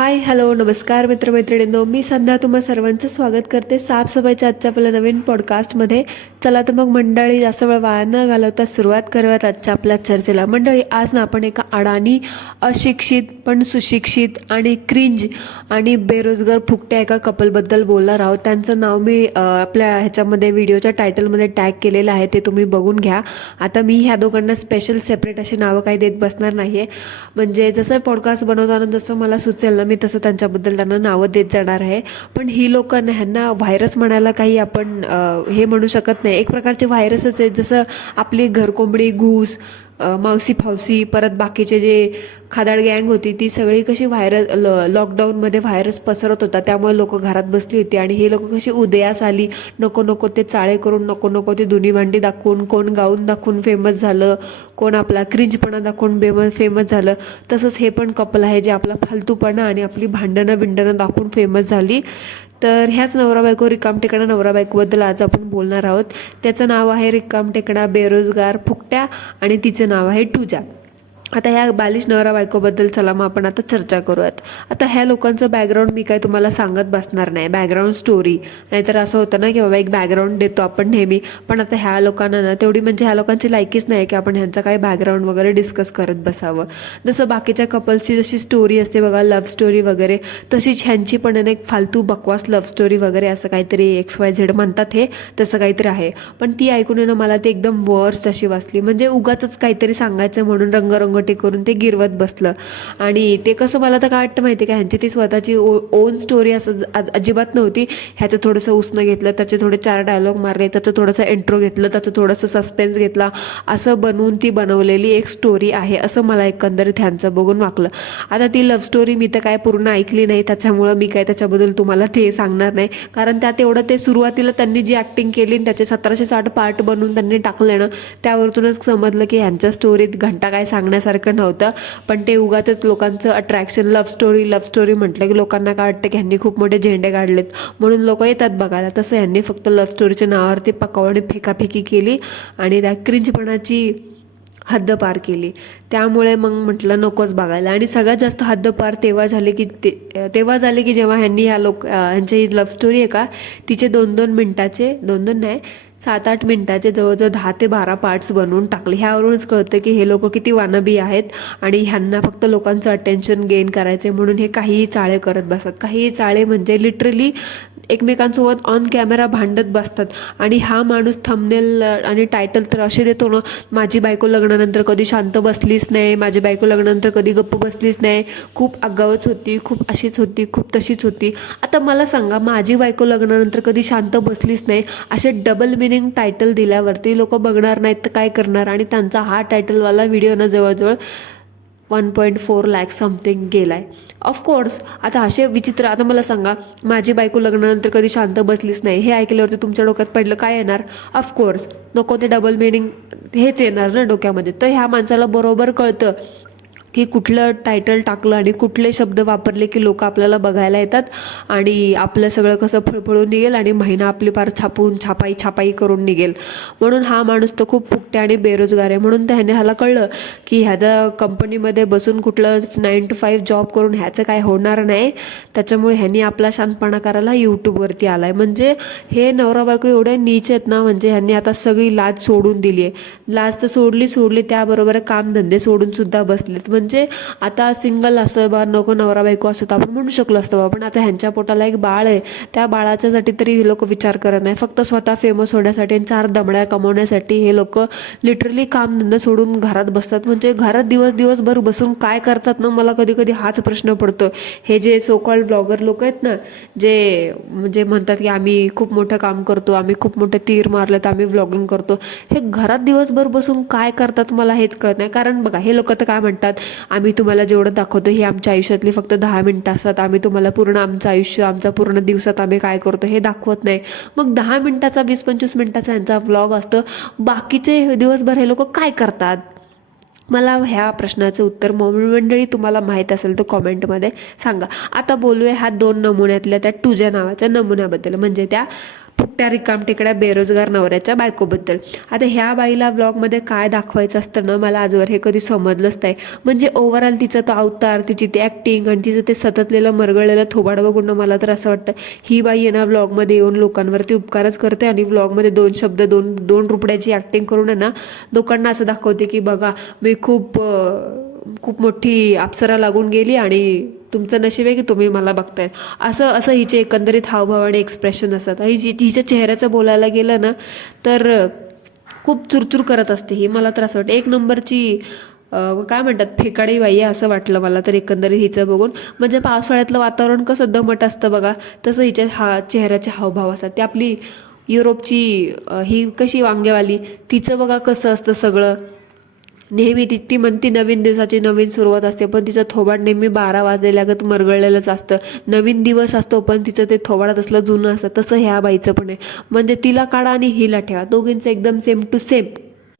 Hi hello नमस्कार मित्रमैत्रिणींनो, मी संध्या तुम्हा सर्वांचं स्वागत करते साफसफाईच्या आजच्या आपल्या नवीन पॉडकास्टमध्ये. चला तर मग मंडळी, जास्त वेळ वाया न घालवता सुरुवात करूयात आजच्या आपल्या चर्चेला. मंडळी, आज ना आपण एका अडाणी, अशिक्षित पण सुशिक्षित आणि क्रिंज आणि बेरोजगार फुकट्या एका कपलबद्दल बोलणार आहोत. त्यांचं नाव मी आपल्या ह्याच्यामध्ये व्हिडिओच्या टायटलमध्ये टॅग केलेलं आहे, ते तुम्ही बघून घ्या. आता मी ह्या दोघांना स्पेशल सेपरेट अशी नावं काही देत बसणार नाही आहे. म्हणजे जसं पॉडकास्ट बनवताना जसं मला सुचेल ना, मी तसं त्यांच्याबद्दल त्यांना नावं देत जाणार आहे. पण ही लोकांना ह्यांना व्हायरस म्हणायला काही आपण हे म्हणू शकत नाही. एक प्रकारचे व्हायरसच आहेत. जसं आपली घरकोंबडी, घूस, मावसी फावसी, परत बाकीचे जे खादाड गँग होती ती सगळी कशी लॉकडाऊनमध्ये व्हायरस पसरत होता, त्यामुळे लोक घरात बसली होती. आणि हे लोक कशी उदयास आली, नको नको ते चाळे करून, नको नको ते दुनी भांडी दाखवून, कोण गाऊन दाखवून फेमस झालं, कोण आपला क्रिंजपणा दाखवून फेमस झालं. तसंच हे पण कपल आहे जे आपला फालतूपणा आणि आपली भांडणं दाखवून फेमस झाली. तर ह्याच नवरा बायको रिकामटेकडा नवरा बायकोबद्दल आज आपण बोलणार आहोत. त्याचं नाव आहे रिकामटेकडा बेरोजगार फुकट्या आणि तिचं नाव आहे टूजा. आता ह्या बालिश नवरा बायकोबद्दल चला मग आपण आता चर्चा करूयात. आता ह्या लोकांचं बॅकग्राऊंड मी काय तुम्हाला सांगत बसणार नाही, बॅकग्राऊंड स्टोरी. नाहीतर असं होतं ना की बाबा एक बॅकग्राऊंड देतो आपण नेहमी, पण आता ह्या लोकांना ना तेवढी म्हणजे ह्या लोकांची लायकीच नाही की आपण ह्यांचं काही बॅकग्राऊंड वगैरे डिस्कस करत बसावं. जसं बाकीच्या कपल्सची जशी स्टोरी असते बघा, लव्ह स्टोरी वगैरे, तशीच ह्यांची पण एक फालतू बकवास लव्ह स्टोरी वगैरे असं काहीतरी XYZ म्हणतात हे, तसं काहीतरी आहे. पण ती ऐकून ना मला ती एकदम वर्स्ट अशी वाचली. म्हणजे उगाचच काहीतरी सांगायचं म्हणून रंगरंग करून ते गिरवत बसलं. आणि ते कसं, मला तर काय वाटतं माहिती का, ह्यांची ती स्वतःची ओन स्टोरी असं अजिबात नव्हती. ह्याचं थोडंसं उसनं घेतलं, त्याचे थोडे 4 डायलॉग मारले, त्याचं थोडंसं इंट्रो घेतलं, त्याचं थोडंसं सस्पेन्स घेतला, असं बनवून ती बनवलेली एक स्टोरी आहे, असं मला एकंदरीत ह्यांचं बघून वाटलं. आता ती लव्ह स्टोरी मी तर काय पूर्ण ऐकली नाही, त्याच्यामुळं मी काय त्याच्याबद्दल तुम्हाला ते सांगणार नाही. कारण त्यात एवढं ते सुरुवातीला त्यांनी जी ॲक्टिंग केली आणि त्याचे 1760 पार्ट बनवून त्यांनी टाकले ना, त्यावरतूनच समजलं की ह्यांच्या स्टोरीत घंटा काय सांगण्यासारखं नव्हतं. पण ते उगाचच लोकांचं अट्रॅक्शन, लव्ह स्टोरी म्हटलं की लोकांना काय वाटतं की ह्यांनी खूप मोठे झेंडे काढलेत म्हणून लोक येतात बघायला. तसं ह्यांनी फक्त लव्ह स्टोरीच्या नावावरती पकावणी फेकाफेकी केली आणि त्या क्रिंजपणाची हद्द पार केली. त्यामुळे मग म्हटलं नकोच बघायला. आणि सगळ्यात जास्त हद्द पार तेव्हा झाली की जेव्हा ह्यांनी ह्यांची ही लव्ह स्टोरी आहे का, तिचे 2-2 मिनिटाचे, 2-2 नाही 7-8 मिनिटाचे जवळजवळ 10 ते 12 पार्ट्स बनवून टाकले. ह्यावरूनच कळतं की हे लोक किती वानबी आहेत आणि ह्यांना फक्त लोकांचं अटेन्शन गेन करायचे म्हणून हे काहीही चाळे करत बसतात. काहीही चाळे म्हणजे लिटरली एकमेकांसोबत ऑन कॅमेरा भांडत बसतात. आणि हा माणूस थंबनेल आणि टायटल तर असे देतो ना, माझी बायको लग्नानंतर कधी शांत बसलीच नाही, माझी बायको लग्नानंतर कधी गप्प बसलीच नाही, खूप आगावच होती, खूप अशीच होती, खूप तशीच होती. आता मला सांगा, माझी बायको लग्नानंतर कधी शांत बसलीच नाही असे डबल मिनिंग टायटल दिल्यावरती लोक बघणार नाहीत तर काय करणार. आणि त्यांचा हा टायटलवाला व्हिडिओ ना जवळजवळ 1.4 लाख समथिंग गेलाय. ऑफकोर्स आता असे विचित्र, आता मला सांगा, माझी बायको लग्नानंतर कधी शांत बसलीच नाही हे ऐकल्यावरती तुमच्या डोक्यात पडलं काय येणार? ऑफकोर्स नको ते डबल मिनिंग हेच येणार ना डोक्यामध्ये. तर ह्या माणसाला बरोबर कळतं की कुठलं टायटल टाकलं आणि कुठले शब्द वापरले की लोक आपल्याला बघायला येतात आणि आपलं सगळं कसं फळफळून निघेल आणि महिना आपली फार छापाई करून निघेल. म्हणून हा माणूस तो खूप फुकट्या आणि बेरोजगार आहे. म्हणून त्याने ह्याला कळलं की ह्याच्या कंपनीमध्ये बसून कुठलं 9 to 5 जॉब करून ह्याचं काय होणार नाही. त्याच्यामुळे ह्यांनी आपला शांतपणा करायला यूट्यूबवरती आलाय. म्हणजे हे नवरा बायको एवढे नीच आहेत ना, म्हणजे ह्यांनी आता सगळी लाज सोडून दिली आहे. लाज तर सोडली त्याबरोबर कामधंदे सोडून सुद्धा बसलेत. म्हणजे आता सिंगल असं बा, नको नवरा बायको असं तर आपण म्हणू शकलो असतं बा, पण आता ह्यांच्या पोटाला एक बाळ आहे, त्या बाळाच्यासाठी तरी हे लोक विचार करत नाही. फक्त स्वतः फेमस होण्यासाठी आणि 4 दमड्या कमवण्यासाठी हे लोक लिटरली कामधंदा सोडून घरात बसतात. म्हणजे घरात दिवसभर बसून काय करतात ना, मला कधी कधी हाच प्रश्न पडतो. हे जे सोकॉल्ड ब्लॉगर लोक आहेत ना, जे म्हणजे म्हणतात की आम्ही खूप मोठं काम करतो, आम्ही खूप मोठे तीर मारलं तर आम्ही व्लॉगिंग करतो, हे घरात दिवसभर बसून काय करतात मला हेच कळत नाही. कारण बघा, हे लोक तर काय म्हणतात, आम्ही तुम्हाला जेवढं दाखवतो ही आमच्या आयुष्यातली फक्त 10 मिनिटं असतात, आम्ही तुम्हाला पूर्ण आमचं आयुष्य, आमचा पूर्ण दिवसात आम्ही काय करतो हे दाखवत नाही. मग 10 मिनिटाचा 20-25 मिनिटाचा यांचा व्लॉग असतो, बाकीचे दिवसभर हे लोक काय करतात? मला ह्या प्रश्नाचं उत्तर मंडळी तुम्हाला माहीत असेल तर कॉमेंटमध्ये सांगा. आता बोलूया ह्या 2 नमुन्यातल्या त्या टूजा नावाच्या नमुन्याबद्दल, म्हणजे त्या फुकट्या रिकामटेकड्या बेरोजगार नवऱ्याच्या बायकोबद्दल. आता ह्या बाईला व्लॉगमध्ये काय दाखवायचं असतं ना, मला आजवर हे कधी समजलंच नाही. म्हणजे ओव्हरऑल तिचा तो अवतार, तिची ती ॲक्टिंग आणि तिचं ते सततलेलं मरगळलेलं थोबाड बघून ना मला तर असं वाटतं ही बाई आहे ना व्लॉगमध्ये येऊन लोकांवरती उपकारच करते आणि व्लॉगमध्ये 2 शब्द 2 रुपयाची ॲक्टिंग करून आहे ना लोकांना असं दाखवते की बघा मी खूप मोठी अप्सरा लागून गेली आणि तुमचं नशीब आहे की तुम्ही मला बघताय. असं असं हिचे एकंदरीत हावभाव आणि एक्सप्रेशन असतात. हिच्या चेहऱ्याचं बोलायला गेलं ना तर खूप चुरचूर करत असते ही. मला तर असं वाटतं एक नंबरची काय म्हणतात फेकाडी बाई आहे असं वाटलं मला तर एकंदरीत हिचं बघून. म्हणजे पावसाळ्यातलं वातावरण कसं दमट असतं बघा, तसं हिच्या चेहऱ्याचे हावभाव असतात. ती आपली युरोपची ही कशी वांगेवाली, तिचं बघा कसं असतं सगळं. नेहमी ती म्हणती नवीन दिवसाची नवीन सुरुवात असते, पण तिचं थोबाड नेहमी 12 वाजलेल्यागत मरगळलेलंच असतं. नवीन दिवस असतो पण तिचं ते थोबाडात असलं जुनं असतं. तसं ह्या बाईचं पण आहे. म्हणजे तिला काढा आणि हिला ठेवा, दोघींचं एकदम सेम टू सेम.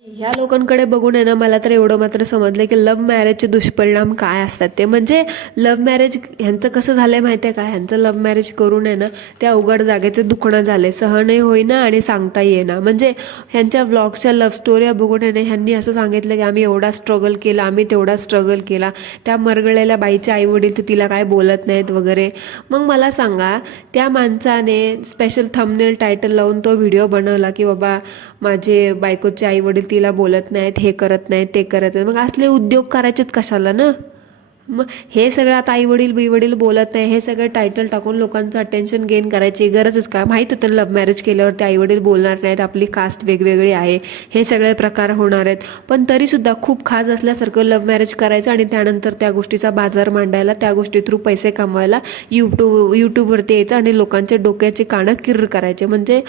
ह्या लोकांकडे बघून आहे ना मला तर एवढं मात्र समजलं की लव्ह मॅरेजचे दुष्परिणाम काय असतात ते. म्हणजे लव्ह मॅरेज ह्यांचं कसं झालंय माहिती आहे का, ह्यांचं लव्ह मॅरेज करून आहे ना त्या अवघड जागेचं दुखणं झालंय, सहनही होईना आणि सांगता येईना. म्हणजे ह्यांच्या व्लॉगच्या लव्ह स्टोऱ्या बघून आहे ना ह्यांनी असं सांगितलं की आम्ही एवढा स्ट्रगल केला, आम्ही तेवढा स्ट्रगल केला. त्या मरगळलेल्या बाईचे आईवडील तर तिला काय बोलत नाहीत वगैरे. मग मला सांगा त्या माणसाने स्पेशल थंबनेल टायटल लावून तो व्हिडिओ बनवला की बाबा माझे बायकोचे आईवडील तिला बोलत नाहीत, हे करत नाहीत, ते करत नाहीत. मग असले उद्योग करायचेत कशाला ना. मग हे सगळं आता आईवडील बिवडील बोलत नाही हे सगळं टायटल टाकून लोकांचं अटेन्शन गेन करायची गरजच का. माहीत होतं लव्ह मॅरेज केल्यावर ते आईवडील बोलणार नाहीत, आपली कास्ट वेगवेगळी आहे, हे सगळे प्रकार होणार आहेत. पण तरीसुद्धा खूप खास असल्यासारखं लव्ह मॅरेज करायचं आणि त्यानंतर त्या गोष्टीचा बाजार मांडायला, त्या गोष्टी थ्रू पैसे कमवायला यूट्यूबवरती यायचं आणि लोकांच्या डोक्याचे कानं किर्र करायचे. म्हणजे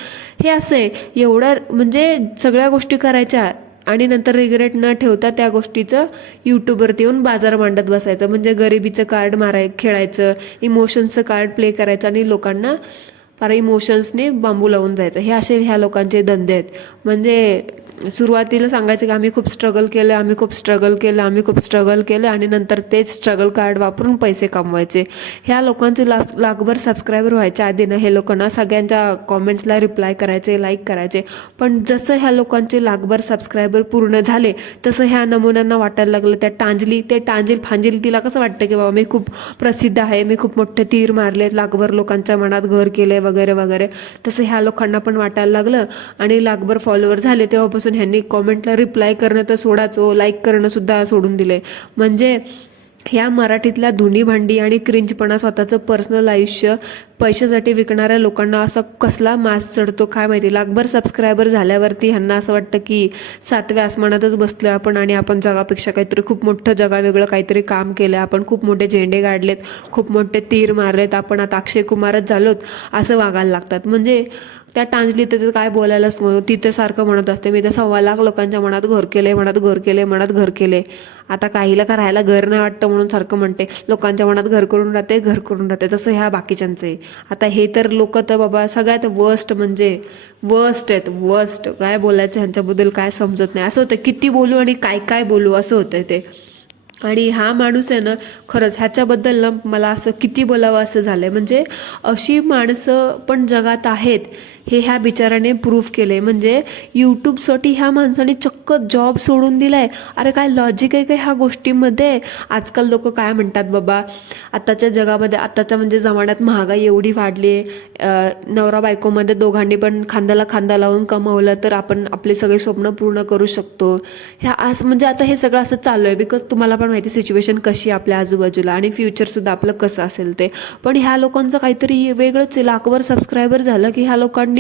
हे असं आहे एवढं म्हणजे सगळ्या गोष्टी करायच्या आणि नंतर रिग्रेट न ठेवता त्या गोष्टीचं यूट्यूबवरती येऊन बाजार मांडत बसायचं. म्हणजे गरिबीचं कार्ड खेळायचं, इमोशन्सचं कार्ड प्ले करायचं आणि लोकांना फार इमोशन्सने बांबू लावून जायचं. हे असे ह्या लोकांचे धंदे आहेत. म्हणजे सुरुवातीला सांगायचं की आम्ही खूप स्ट्रगल केलं, आम्ही खूप स्ट्रगल केलं, आम्ही खूप स्ट्रगल केलं आणि नंतर तेच स्ट्रगल कार्ड वापरून पैसे कमवायचे. ह्या लोकांचे लाखभर सबस्क्रायबर व्हायच्या आधी ना हे लोकांना सगळ्यांच्या कॉमेंट्सला रिप्लाय करायचे, लाईक करायचे. पण जसं ह्या लोकांचे लाखभर सबस्क्रायबर पूर्ण झाले तसं ह्या नमुन्यांना वाटायला लागलं ते टांजील फांजील तिला कसं वाटतं की बाबा मी खूप प्रसिद्ध आहे, मी खूप मोठे तीर मारले, लाखभर लोकांच्या मनात घर केले वगैरे वगैरे. तसं ह्या लोकांना पण वाटायला लागलं आणि लाखभर फॉलोअर झाले तेव्हापासून ह्यांनी कॉमेंटला रिप्लाय करणं तर सोडाच, लाईक करणं सुद्धा सोडून दिले. म्हणजे ह्या मराठीतल्या धुनी भांडी आणि क्रिंजपणा स्वतःचं पर्सनल आयुष्य पैशासाठी विकणाऱ्या लोकांना असा कसला मास चढतो काय माहिती. लाखभर सबस्क्रायबर झाल्यावरती ह्यांना असं वाटतं की 7व्या आसमानातच बसलो आपण आणि आपण जगापेक्षा काहीतरी खूप मोठं जगावेगळं काहीतरी काम केलं, आपण खूप मोठे झेंडे गाडलेत, खूप मोठे तीर मारलेत, आपण आता अक्षय कुमारच झालोत असं वागायला लागतात. म्हणजे त्या टांजली तर काय बोलायलाच नको. तिथे सारखं म्हणत असते मी तर 1.25 लाख लोकांच्या मनात घर केले, मनात घर केले, मनात घर केले. आता काहीला का राहायला घर नाही वाटतं म्हणून सारखं म्हणते लोकांच्या मनात घर करून राहते, घर करून राहते. तसं ह्या बाकीच्यांचं आहे. आता हे तर लोक तर बाबा सगळ्यात वर्स्ट म्हणजे वर्स्ट आहेत, वर्स्ट. काय बोलायचं ह्यांच्याबद्दल काय समजत नाही. असं होतं किती बोलू आणि काय काय बोलू असं होतं ते. आणि हा माणूस आहे ना खरंच ह्याच्याबद्दल ना मला असं किती बोलावं असं झालंय. म्हणजे अशी माणसं पण जगात आहेत हे ह्या बिचाराने प्रूफ केले. म्हणजे यूट्यूबसाठी ह्या माणसाने चक्क जॉब सोडून दिलाय. अरे काय लॉजिक आहे का ह्या गोष्टीमध्ये. आजकाल लोक काय म्हणतात बाबा आताच्या जगामध्ये आताच्या म्हणजे जमान्यात महागाई एवढी वाढली आहे, नवरा बायकोमध्ये दोघांनी पण खांद्याला खांदा लावून कमवलं तर आपण आपले सगळे स्वप्न पूर्ण करू शकतो. ह्या आज म्हणजे आता हे सगळं असं चालू आहे बिकॉज तुम्हाला पण माहिती सिच्युएशन कशी आहे आपल्या आजूबाजूला आणि फ्युचरसुद्धा आपलं कसं असेल ते. पण ह्या लोकांचं काहीतरी वेगळंच आहे. लाखभर सबस्क्रायबर झालं की ह्या लोकांनी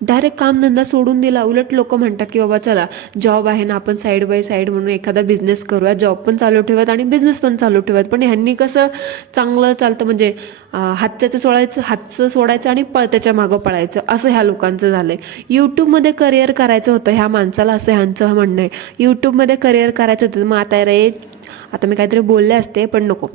डायरेक्ट कामधंदा सोडून दिला. उलट लोक म्हणतात की बाबा चला जॉब आहे ना आपण साईड बाय साईड म्हणून एखादा बिझनेस करूया, जॉब पण चालू ठेवत आणि बिझनेस पण चालू ठेवत. पण ह्यांनी कसं चांगलं चालतं म्हणजे हातचं सोडायचं आणि पळत्याच्या मागं पळायचं असं ह्या लोकांचं झालंय. यूट्यूबमध्ये करिअर करायचं होतं ह्या माणसाला असं ह्यांचं म्हणणं आहे. यूट्यूबमध्ये करिअर करायचं होतं मग आता मी काहीतरी बोलले असते पण नको.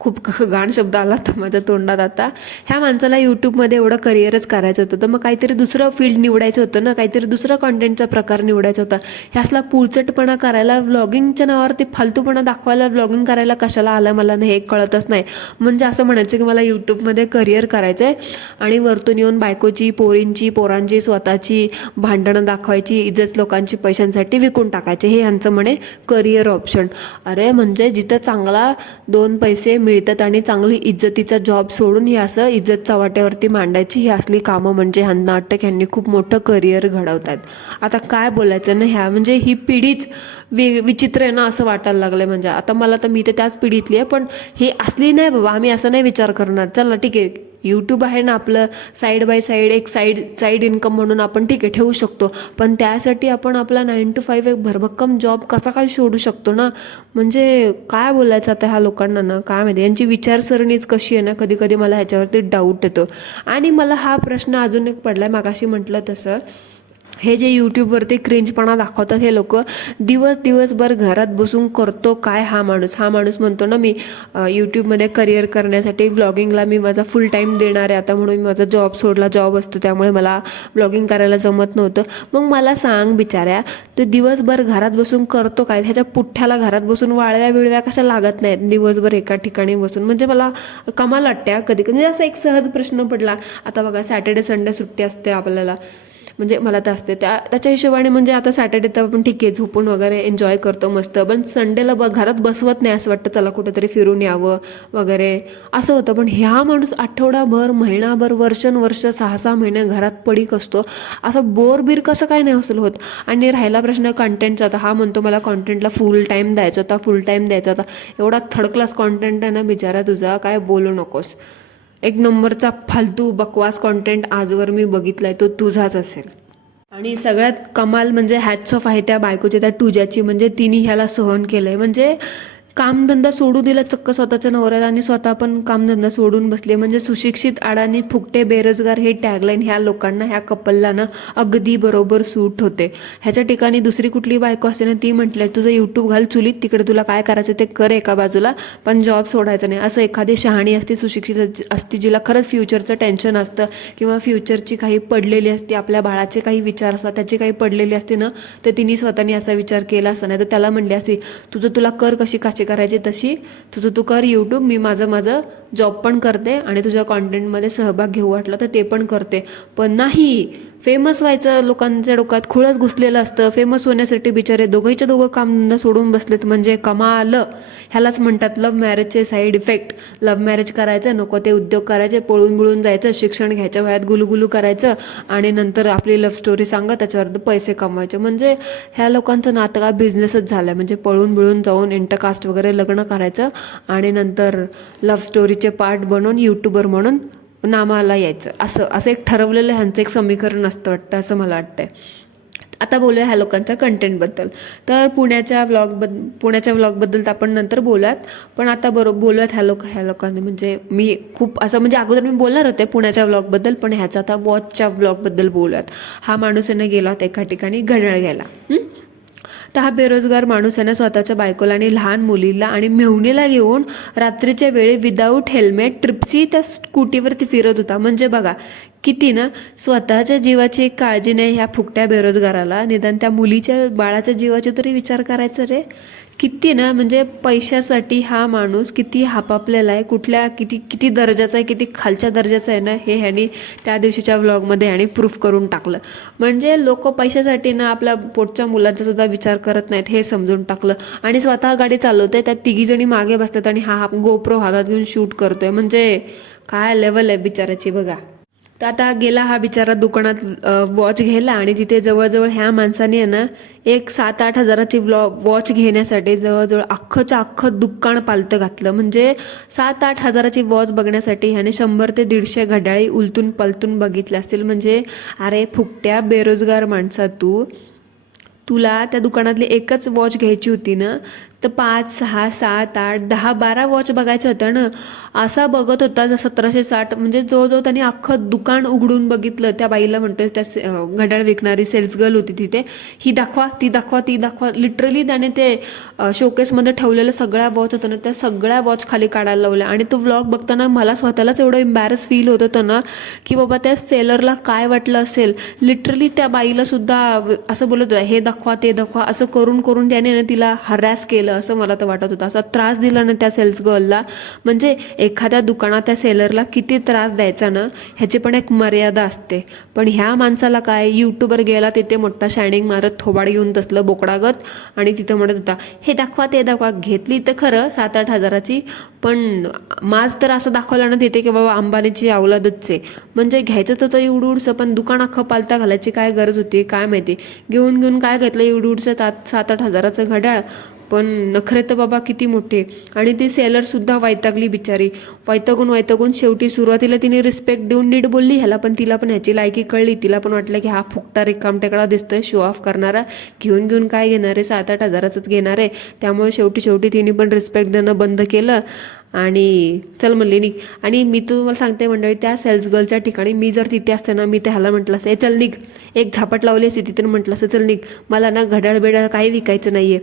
खूप घाण शब्द आला तर माझ्या तोंडात आता. ह्या माणसाला यूट्यूबमध्ये एवढं करिअरच करायचं होतं, तर मग काहीतरी दुसरं फील्ड निवडायचं होतं ना, काहीतरी दुसरं कॉन्टेंटचा प्रकार निवडायचा होता. ह्या असला पुळचटपणा करायला, व्लॉगिंगच्या नावावरती फालतूपणा दाखवायला व्लॉगिंग करायला कशाला आलं मला हे कळतच नाही. म्हणजे असं म्हणायचं की मला यूट्यूबमध्ये करिअर करायचं आहे आणि वरतून येऊन बायकोची, पोरांची, स्वतःची भांडणं दाखवायची, इज्जत लोकांची पैशांसाठी विकून टाकायचे, हे यांचं म्हणे करिअर ऑप्शन. अरे म्हणजे जिथं चांगला 2 पैसे मिळतात आणि चांगली इज्जतीचा जॉब सोडून ही असं इज्जत चव्हाट्यावरती मांडायची, ही असली कामं म्हणजे ह्यांना वाटतं की ह्यांनी खूप मोठं करिअर घडवतात. आता काय बोलायचं ना, ह्या म्हणजे ही पिढीच विचित्र आहे ना असं वाटायला लागलं. म्हणजे आता मला तर, मी तर त्याच पिढीतली आहे, पण हे असली नाही बाबा, आम्ही असं नाही विचार करणार. चला ठीक आहे, यूट्यूब आहे ना आपलं, साईड बाय साईड एक साईड इन्कम म्हणून आपण ठीक आहे ठेवू शकतो, पण त्यासाठी आपण आपला 9 to 5 एक भरभक्कम जॉब कसा काय सोडू शकतो ना. म्हणजे काय बोलायचं आता ह्या लोकांना ना, काय माहिती यांची विचारसरणीच कशी आहे ना, कधी कधी मला ह्याच्यावरती डाऊट येतो. आणि मला हा प्रश्न अजून एक पडलाय, मागाशी म्हटलं तसं, हे जे यूट्यूबवरती क्रिंजपणा दाखवतात हे लोक, दिवसभर घरात बसून करतो काय हा माणूस म्हणतो ना, मी यूट्यूबमध्ये करिअर करण्यासाठी व्लॉगिंगला मी माझा फुल टाईम देणार आहे आता, म्हणून मी माझा जॉब सोडला, जॉब असतो त्यामुळे मला व्लॉगिंग करायला जमत नव्हतं. मग मला सांग बिचाऱ्या, तो दिवसभर घरात बसून करतो काय? ह्याच्या पुठ्ठ्याला घरात बसून वाळव्या बिळव्या कशा लागत नाहीत दिवसभर एका ठिकाणी बसून? म्हणजे मला कमाल वाटते कधी कधी. असा एक सहज प्रश्न पडला. आता बघा, सॅटर्डे संडे सुट्टी असते आपल्याला, म्हणजे मला तर असते त्याच्या हिशोबाने. म्हणजे आता सॅटर्डे तर आपण ठीक आहे झोपून वगैरे एन्जॉय करतो मस्त, पण संडेला घरात बसवत नाही, असं वाटतं चला कुठेतरी फिरून यावं वगैरे असं होतं. पण ह्या माणूस आठवडाभर, महिनाभर, वर्ष 6-6 महिने घरात पडीक असतो. असं बोर कसं काय नाही असेल होत? आणि राहिला प्रश्न कंटेंटचा, आता हा म्हणतो मला कॉन्टेंटला फुल टाईम द्यायचा होता. एवढा थर्ड क्लास कॉन्टेंट आहे ना बिचारा तुझा, काय बोलू नकोस. एक नंबरचा फालतू बकवास कॉन्टेंट आजवर मी बघितलाय तो तुझाच असेल. आणि सगळ्यात कमाल म्हणजे हॅट्स ऑफ आहे त्या बायकोची, त्या टुजाची. म्हणजे तिने ह्याला सहन केलंय, म्हणजे कामधंदा सोडू दिला चक्क स्वतःच्या नवऱ्याला, आणि स्वतः पण कामधंदा सोडून बसले. म्हणजे सुशिक्षित अडाणी फुकटे बेरोजगार हे टॅगलाईन ह्या लोकांना, ह्या कपलला ना अगदी बरोबर सूट होते. ह्याच्या ठिकाणी दुसरी कुठली बायको असते ना, ती म्हटलं तुझं यूट्यूब घाल चुलीत, तिकडे तुला काय करायचं ते कर एका बाजूला, पण जॉब सोडायचं नाही. असं एखादी शहाणी असते, सुशिक्षित असते, जिला खरंच फ्युचरचं टेन्शन असतं किंवा फ्युचरची काही पडलेली असते, आपल्या बाळाचे काही विचार असतात त्याची काही पडलेली असते ना, तर तिने स्वतःने असा विचार केला असता. नाही तर त्याला म्हणली असती, तुला कर कशी करायची तशी, तुझं तू कर यूट्यूब, मी माझं जॉब पण करते आणि तुझ्या कॉन्टेंटमध्ये सहभाग घेऊ वाटलं तर ते पण करते. पण नाही, फेमस व्हायचं लोकांच्या डोक्यात खुळच घुसलेलं असतं. फेमस होण्यासाठी बिचारे दोघंच्या दोघं काम सोडून बसलेत, म्हणजे कमाल. ह्यालाच म्हणतात लव्ह मॅरेजचे साईड इफेक्ट. लव्ह मॅरेज करायचं, नको ते उद्योग करायचे, पळून बिळून जायचं, शिक्षण घ्यायच्या वयात गुलुगुलू करायचं आणि नंतर आपली लव्ह स्टोरी सांगा, त्याच्यावर पैसे कमवायचे. म्हणजे ह्या लोकांचं नातं का बिझनेसच झालं. म्हणजे पळून बिळून जाऊन इंटरकास्ट वगैरे लग्न करायचं आणि नंतर लव्ह स्टोरीचे पार्ट बनवून यूट्यूबर म्हणून नामाला यायचं. असं एक ठरवलेलं ह्यांचं एक समीकरण असतं वाटतं, असं मला वाटतंय. आता बोलूया ह्या लोकांच्या कंटेंटबद्दल. तर पुण्याच्या व्लॉगबद्दल तर आपण नंतर बोलूयात, पण आता बोलूयात ह्या लोकांनी. म्हणजे मी खूप असं, म्हणजे अगोदर मी बोलणार होते पुण्याच्या व्लॉगबद्दल, पण ह्याचा आता वॉचच्या व्लॉगबद्दल बोलूयात. हा माणूस यानं गेला होता एका ठिकाणी घड्याळ घ्यायला. तर हा बेरोजगार माणूस आहे ना, स्वतःच्या बायकोला आणि लहान मुलीला आणि मेहुणीला घेऊन रात्रीच्या वेळी विदाऊट हेल्मेट ट्रिप्सी त्या स्कूटीवरती फिरत होता. म्हणजे बघा किती ना, स्वतःच्या जीवाची काळजी नाही ह्या फुकट्या बेरोजगाराला, निदान त्या मुलीच्या बाळाच्या जीवाचे तरी विचार करायचं रे. किती ना, म्हणजे पैशासाठी हा माणूस किती हापापलेला आहे, किती दर्जाचा आहे, किती खालच्या दर्जाचा आहे ना, हे ह्यानी त्या दिवशीच्या व्लॉगमध्ये ह्यानी प्रूफ करून टाकलं. म्हणजे लोक पैशासाठी ना आपल्या पोटच्या मुलांचा सुद्धा विचार करत नाहीत हे समजून टाकलं. आणि स्वतः गाडी चालवतोय, त्यात 3 जणी मागे बसतात आणि हा गोप्रो हातात घेऊन शूट करतोय. म्हणजे काय लेवल आहे बिचाराची बघा. तर आता गेला हा बिचारा दुकानात वॉच घ्यायला, आणि तिथे जवळजवळ ह्या माणसाने आहे ना एक 7-8 हजाराची वॉच घेण्यासाठी जवळजवळ अख्खं दुकान पालतं घातलं. म्हणजे 7-8 हजाराची वॉच बघण्यासाठी ह्याने 100 ते 150 घड्याळी उलटून पलटून बघितल्या असतील. म्हणजे अरे फुकट्या बेरोजगार माणसा, तुला त्या दुकानातली एकच वॉच घ्यायची होती ना, तर 5, 6, 7, 8, 10, 12 वॉच बघायच्या होत्या ना. असा बघत होता 1760, म्हणजे जवळजवळ त्यांनी अख्खं दुकान उघडून बघितलं. त्या बाईला म्हणतोय, त्या घड्याळ विकणारी सेल्स गर्ल होती तिथे, ही दाखवा, ती दाखवा, ती दाखवा. लिटरली त्याने ते शोकेसमध्ये ठेवलेलं सगळ्या वॉच होतं ना, त्या सगळ्या वॉच खाली काढायला लावल्या. आणि तो व्लॉग बघताना मला स्वतःलाच एवढं एम्बॅरस फील होत होतं ना, की बाबा त्या सेलरला काय वाटलं असेल. लिटरली त्या बाईला सुद्धा असं बोलत होता, हे दाखवा, ते दाखवा, असं करून करून त्याने ना तिला हरॅस केलं असं मला तर वाटत होतं. असा त्रास दिला ना त्या सेल्स गर्लला. म्हणजे एखाद्या दुकानात त्या सेलरला किती त्रास द्यायचा ना, ह्याची पण एक मर्यादा असते. पण ह्या माणसाला काय, यूट्यूबर गेला तिथे मोठा शायनिंग मारत थोबाड घेऊन तसलं बोकडागत, आणि तिथं म्हणत होता, हे दाखवा, ते दाखवा. घेतली तर खरं 7-8 हजाराची, पण माझ तर असं दाखवलं ना तिथे की बाबा अंबानीची अवलादच आहे. म्हणजे घ्यायचं तर एवढूडचं, पण दुकान अख्खं पालता घालायची काय गरज होती काय माहिती. घेऊन घेऊन काय घेतलं एवढूडचं 7-8 हजाराचं घड्याळ, पण नखरे तर बाबा किती मोठे. आणि ती सेलरसुद्धा वैतागली बिचारी. वैतागून शेवटी सुरुवातीला तिने रिस्पेक्ट देऊन नीट बोलली ह्याला, पण तिला पण ह्याची लायकी कळली. तिला पण वाटलं की हा फुकटा रिकामटेकडा दिसतोय, शो ऑफ करणारा, घेऊन घेऊन काय घेणार आहे, 7-8 हजाराचंच घेणार आहे. त्यामुळे शेवटी तिने पण रिस्पेक्ट देणं बंद केलं आणि चल म्हणली निघ. आणि मी तुम्हाला सांगते मंडळी, त्या सेल्स गर्लच्या ठिकाणी मी जर तिथे असते ना, मी त्याला म्हटलं असं, चल निघ. एक झापट लावली असते तिथे, म्हटलं असं, चल निघ, मला ना घड्याळ बेडाळ काही विकायचं नाहीये.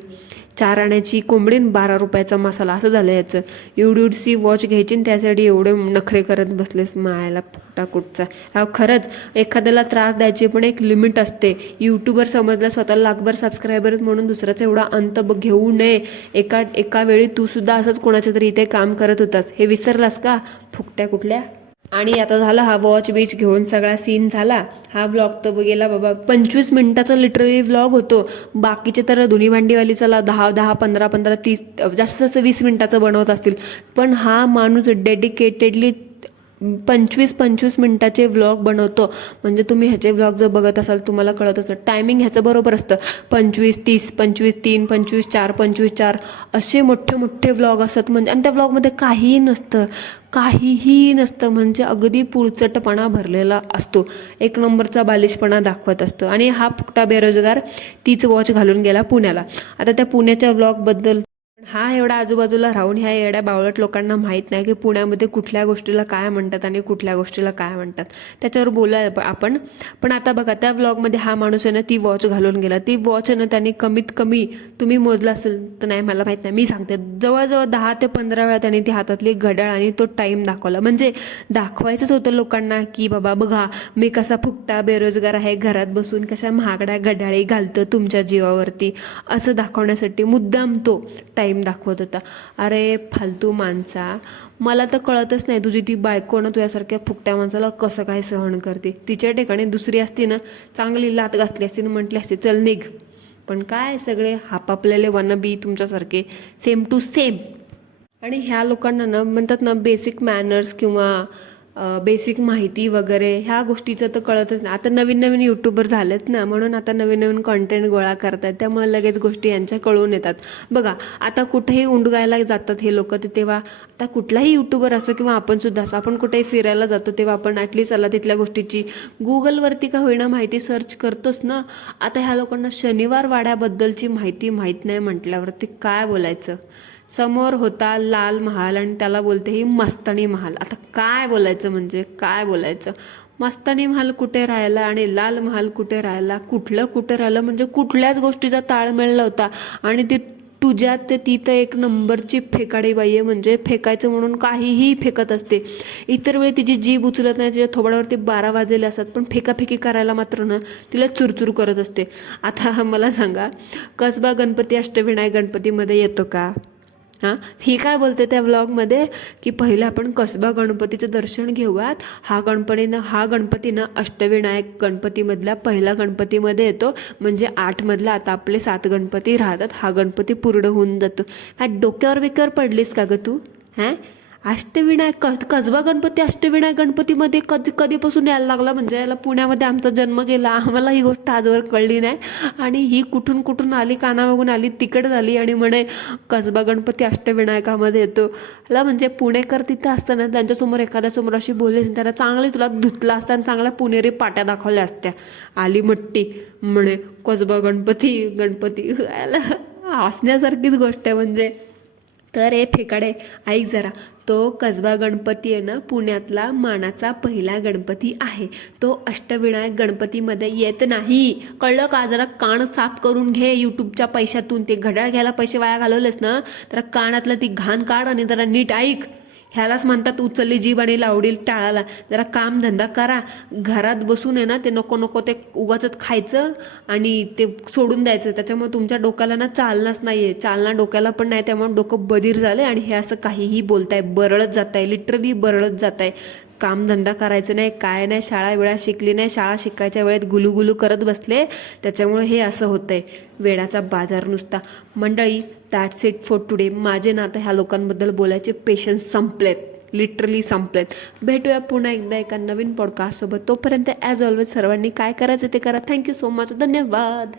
4 आण्याची कोंबडी 12 रुपयाचा मसाला, असं झालं याचं. एवढी वॉच घ्यायची आणि त्यासाठी एवढे नखरे करत बसलेस, मायाला फुकटा कुठचा. हा खरंच एखाद्याला त्रास द्यायची पण एक लिमिट असते. यूट्यूबर समजला स्वतःला लाखभर सबस्क्रायबर म्हणून दुसऱ्याचा एवढा अंत घेऊ नये. एका वेळी तू सुद्धा असंच कोणाच्या तरी इथे काम करत होतास, हे विसरलास का फुकट्या कुठल्या. आणि आता झाला हा वॉच बीच घेऊन सगळा सीन झाला. हा व्लॉग तर गेला बाबा 25 मिनिटाचा लिटरली व्लॉग होतो. बाकीचे तर धुनी भांडीवाली चला 10, 15, 30, जास्त 20 मिनिटाचं बनवत असतील. पण हा माणूस डेडिकेटेडली 25 मिनिटाचे व्लॉग बनवतो. म्हणजे तुम्ही ह्याचे व्लॉग जर बघत असाल तुम्हाला कळत असतं, टायमिंग ह्याचं बरोबर असतं. 25, 30, 25, 3, 25, 4, 25, 4 असे मोठे व्लॉग असतात. म्हणजे आणि त्या व्लॉगमध्ये काहीही नसतं. म्हणजे अगदी पुळचटपणा भरलेला असतो. एक नंबरचा बालिशपणा दाखवत असतो. आणि हा फुकटा बेरोजगार तीच वॉच घालून गेला पुण्याला. आता त्या पुण्याच्या व्लॉगबद्दल हा एवढा आजूबाजूला राहून ह्या एवढ्या बावळट लोकांना माहीत नाही की पुण्यामध्ये कुठल्या गोष्टीला काय म्हणतात आणि कुठल्या गोष्टीला काय म्हणतात. त्याच्यावर बोलूया आपण. पण आता बघा, त्या व्लॉगमध्ये हा माणूस आहे ना ती वॉच घालून गेला. ती वॉच आहे ना त्यांनी कमीत कमी, तुम्ही मोजलं असेल तर नाही मला माहीत नाही, मी सांगते, जवळजवळ 10 ते 15 वेळा त्यांनी ती हातातली घड्याळ आणि तो टाईम दाखवला. म्हणजे दाखवायचंच होतं लोकांना की बाबा बघा मी कसा फुकटा बेरोजगार आहे, घरात बसून कशा महागड्या घड्याळी घालतो तुमच्या जीवावरती, असं दाखवण्यासाठी मुद्दाम तो टाईम दाखवत होता. अरे फालतू माणसा, मला तर कळतच नाही तुझी ती बायको ना तुझ्यासारख्या फुकट्या माणसाला कसं काय सहन करते. तिच्या ठिकाणी दुसरी असती ना, चांगली लात घातली असती ना, म्हटली असते चल निघ. पण काय सगळे हापापलेले वनबी तुमच्यासारखे, सेम टू सेम. आणि ह्या लोकांना ना म्हणतात ना बेसिक मॅनर्स किंवा बेसिक माहिती वगैरे ह्या गोष्टीचं तर कळतच नाही. आता नवीन यूट्यूबर झालेत ना, म्हणून आता नवीन कंटेंट गोळा करतात, त्यामुळे लगेच गोष्टी यांच्या कळून येतात. बघा आता कुठेही उंडगायला जातात हे लोक, ते तेव्हा आता कुठलाही यूट्यूबर असो किंवा आपण सुद्धा असो, आपण कुठेही फिरायला जातो तेव्हा आपण ॲटलिस्ट आला तिथल्या गोष्टीची गुगलवरती का होईना माहिती सर्च करतोच ना. आता ह्या लोकांना शनिवार वाड्याबद्दलची माहिती माहीत नाही म्हटल्यावरती काय बोलायचं. समोर होता लाल महाल आणि त्याला बोलते ही मस्तानी महाल. आता काय बोलायचं, म्हणजे काय बोलायचं. मस्तानी महाल कुठे राहिला आणि लाल महाल कुठे राहिला, कुठलं कुठे राहिलं, म्हणजे कुठल्याच गोष्टीचा ताळमेळ नव्हता. आणि ती तुझ्यात ते ती तर एक नंबरची फेकाडी बाई आहे. म्हणजे फेकायचं म्हणून काहीही फेकत असते. इतर वेळी तिची जीभ उचलत नाही, तिच्या थोबाडावरती 12 वाजलेले असतात, पण फेकाफेकी करायला मात्र ना तिला चुरचूर करत असते. आता मला सांगा, कसबा गणपती अष्टविनायक गणपतीमध्ये येतो का? हां, ही काय बोलते त्या व्लॉगमध्ये की पहिलं आपण कसबा गणपतीचं दर्शन घेऊयात. हा गणपतीनं अष्टविनायक गणपतीमधल्या पहिला गणपतीमध्ये येतो. म्हणजे 8 आता आपले 7 गणपती राहतात. हा गणपती पूर्ण होऊन जातो. काय डोक्यावर बिक्यावर पडलीस का गं तू? अष्टविनायक कसबा गणपती अष्टविनायक गणपतीमध्ये कधीपासून यायला लागला? म्हणजे याला पुण्यामध्ये आमचा जन्म गेला, आम्हाला ही गोष्ट आजवर कळली नाही. आणि ही कुठून आली, कानामागून आली, तिकड झाली आणि म्हणे कसबा गणपती अष्टविनायकामध्ये येतो. ला म्हणजे पुणेकर तिथं असताना त्यांच्यासमोर एखाद्यासमोर अशी बोलली, त्यांना चांगली तुला धुतला असता आणि चांगल्या पुणेरी पाट्या दाखवल्या असत्या. आली मट्टी म्हणे कसबा गणपती हसण्यासारखीच गोष्ट आहे म्हणजे. तर हे फेकाडे ऐक जरा, तो कसबा गणपती आहे ना पुण्यातला मानाचा पहिला गणपती आहे. तो अष्टविनायक गणपतीमध्ये येत नाही, कळलं का? जरा कान साफ करून घे यूट्यूबच्या पैशातून. ते घड्याळ घ्यायला पैसे वाया घालवलेस ना, तर कानातलं ती घाण काढ आणि जरा नीट ऐक. ह्यालाच म्हणतात उचलली जीभ आणि लावडी टाळाला. जरा काम धंदा करा. घरात बसून आहे ना ते नको नको ते उगाचच खायचं आणि ते सोडून द्यायचं. त्याच्यामुळे तुमच्या डोक्याला ना चालनाच नाहीये, चालना डोक्याला पण नाही. त्यामुळे डोकं बधीर झालंय आणि हे असं काहीही बोलताय, बरळत जात आहे, लिटरली बरळत जात आहे. कामधंदा करायचं नाही, काय नाही, शाळा वेळा शिकली नाही, शाळा शिकायच्या वेळेत गुलूगुलू करत बसले, त्याच्यामुळे हे असं होतंय. वेडाचा बाजार नुसता. मंडळी, दॅट्स इट फॉर टुडे. माझे ना आता ह्या लोकांबद्दल बोलायचे पेशन्स संपलेत, लिटरली संपलेत. भेटूया पुन्हा एकदा एका नवीन पॉडकास्टसोबत. तोपर्यंत ॲज ऑलवेज सर्वांनी काय करायचं ते करा. Thank you so much. धन्यवाद.